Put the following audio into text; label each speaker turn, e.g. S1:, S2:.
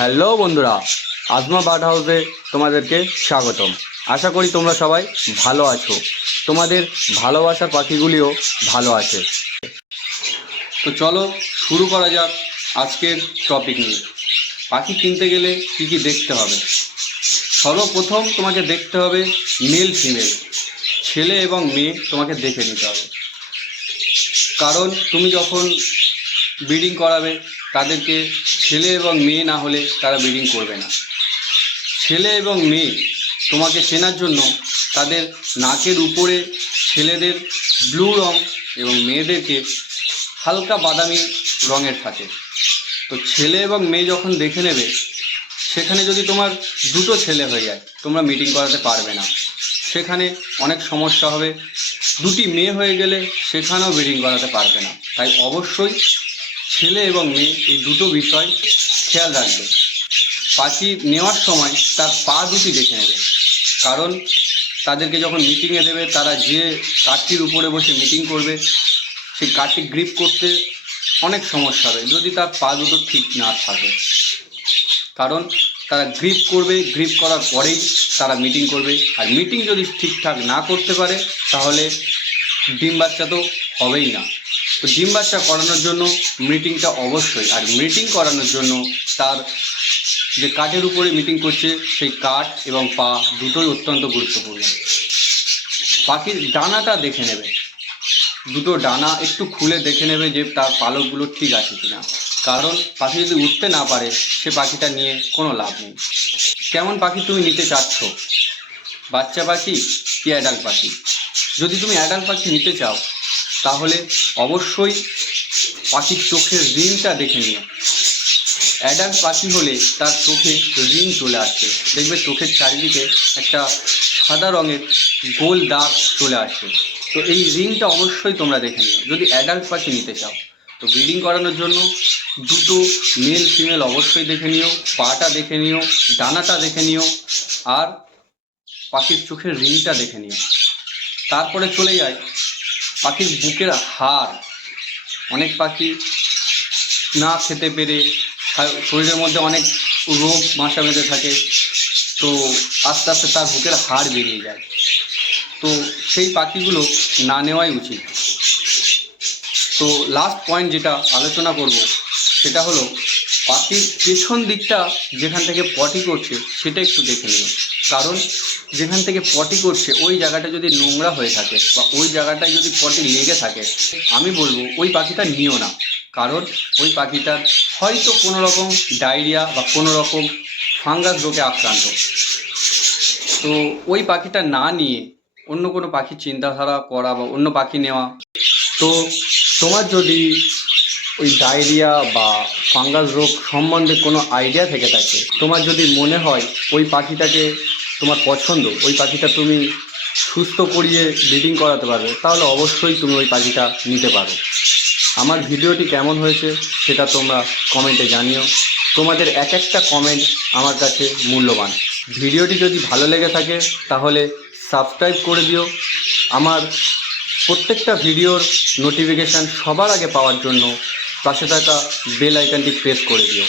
S1: Hello বন্ধুরা, asthma bird হাউসে তোমাদেরকে স্বাগতম। আশা করি তোমরা সবাই ভালো আছো। তোমাদের ভালোবাসার পাখিগুলিও ভালো আছে। তো চলো শুরু করা যাক আজকের টপিক নিয়ে। পাখি কিনতে গেলে কী কী দেখতে হবে? সর্বপ্রথম তোমাকে দেখতে হবে মেল ফিমেল ছেলে এবং মেয়ে তোমাকে দেখে নিতে হবে। কারণ তুমি যখন ব্রিডিং করাবে, তাদেরকে ছেলে এবং মেয়ে না হলে তারা ব্রিডিং করবে না। ছেলে এবং মেয়ে তোমাকে চেনার জন্য তাদের নাকের উপরে ছেলেদের ব্লু রং এবং মেয়েদেরকে হালকা বাদামি রঙের থাকে। তো ছেলে এবং মেয়ে যখন দেখে নেবে, সেখানে যদি তোমার দুটো ছেলে হয়ে যায়, তোমরা মিটিং করাতে পারবে না। সেখানে অনেক সমস্যা হবে। দুটি মেয়ে হয়ে গেলে সেখানেও ব্রিডিং করাতে পারবে না। তাই অবশ্যই ছেলে এবং মেয়ে এই দুটো বিষয় খেয়াল রাখবে। পাখি নেওয়ার সময় তার পা দুটি দেখে নেবে। কারণ তাদেরকে যখন মিটিংয়ে দেবে, তারা যে কাঠটির উপরে বসে মিটিং করবে, সেই কাঠটি গ্রিপ করতে অনেক সমস্যা হবে, যদি তার পা দুটো ঠিক না থাকে। কারণ তারা গ্রিপ করবে গ্রিপ করার পরেই তারা মিটিং করবে। আর মিটিং যদি ঠিকঠাক না করতে পারে, তাহলে ডিম বাচ্চা তো হবেই না। তো ডিম বাচ্চা করানোর জন্য মিটিংটা অবশ্যই, আর মিটিং করানোর জন্য তার যে কাঠের উপরে মিটিং করছে, সেই কাঠ এবং পা দুটোই অত্যন্ত গুরুত্বপূর্ণ। পাখির ডানাটা দেখে নেবে। দুটো ডানা একটু খুলে দেখে নেবে যে তার পালকগুলো ঠিক আছে কিনা। কারণ পাখি যদি উঠতে না পারে, সে পাখিটা নিয়ে কোনো লাভ নেই। কেমন পাখি তুমি নিতে চাচ্ছ? বাচ্চা পাখি কি অ্যাডাল্ট পাখি? যদি তুমি অ্যাডাল্ট পাখি নিতে চাও তাহলে অবশ্যই পাখির চোখের রিংটা দেখে নিও। অ্যাডাল্ট পাখি হলে তার চোখে রিং চলে আসে। দেখবে চোখের চারিদিকে একটা সাদা রঙের গোল দাগ চলে আসে। তো এই রিংটা অবশ্যই তোমরা দেখে নিও। যদি অ্যাডাল্ট পাখি নিতে চাও, তো ব্রিডিং করানোর জন্য দুটো মেল ফিমেল অবশ্যই দেখে নিও, পাটা দেখে নিও, ডানাটা দেখে নিও, আর পাখির চোখের রিংটা দেখে নিও। তারপরে চলে যায় পাখির বুকের হাড়, অনেক পাখি না খেতে পেরে শরীরের মধ্যে অনেক রোগ মাসা বেঁধে থাকে, তো আস্তে আস্তে তার বুকের হাড় বেরিয়ে যায়। তো সেই পাখিগুলো না নেওয়াই উচিত। তো লাস্ট পয়েন্ট যেটা আলোচনা করব, সেটা হলো পাখির পেছন দিকটা যেখান থেকে পটি করছে, সেটা একটু দেখে নিও কারণ যেখান থেকে পটি করছে, ওই জায়গাটা যদি নোংরা হয়ে থাকে বা ওই জায়গাটায় যদি পটি লেগে থাকে, আমি বলব ওই পাখিটা নিও না। কারণ ওই পাখিটার হয়তো কোনো রকম ডায়রিয়া বা কোনো রকম ফাঙ্গাস রোগে আক্রান্ত। তো ওই পাখিটা না নিয়ে অন্য কোনো পাখির চিন্তাধারা করা বা অন্য পাখি নেওয়া। তো তোমার যদি ওই ডায়রিয়া বা ফাঙ্গাস রোগ সম্বন্ধে কোনো আইডিয়া থেকে থাকে, তোমার যদি মনে হয় ওই পাখিটাকে তোমার পছন্দ, ওই পাখিটা তুমি সুস্থ করিয়ে ব্রিডিং করাতে পারবে, তাহলে অবশ্যই তুমি ওই পাখিটা নিতে পারো। আমার ভিডিওটি কেমন হয়েছে সেটা তোমরা কমেন্টে জানিও। তোমাদের এক একটা কমেন্ট আমার কাছে মূল্যবান। ভিডিওটি যদি ভালো লেগে থাকে, তাহলে সাবস্ক্রাইব করে দিও। আমার প্রত্যেকটা ভিডিওর নোটিফিকেশান সবার আগে পাওয়ার জন্য পাশে থাকা বেল আইকনটি প্রেস করে দিও।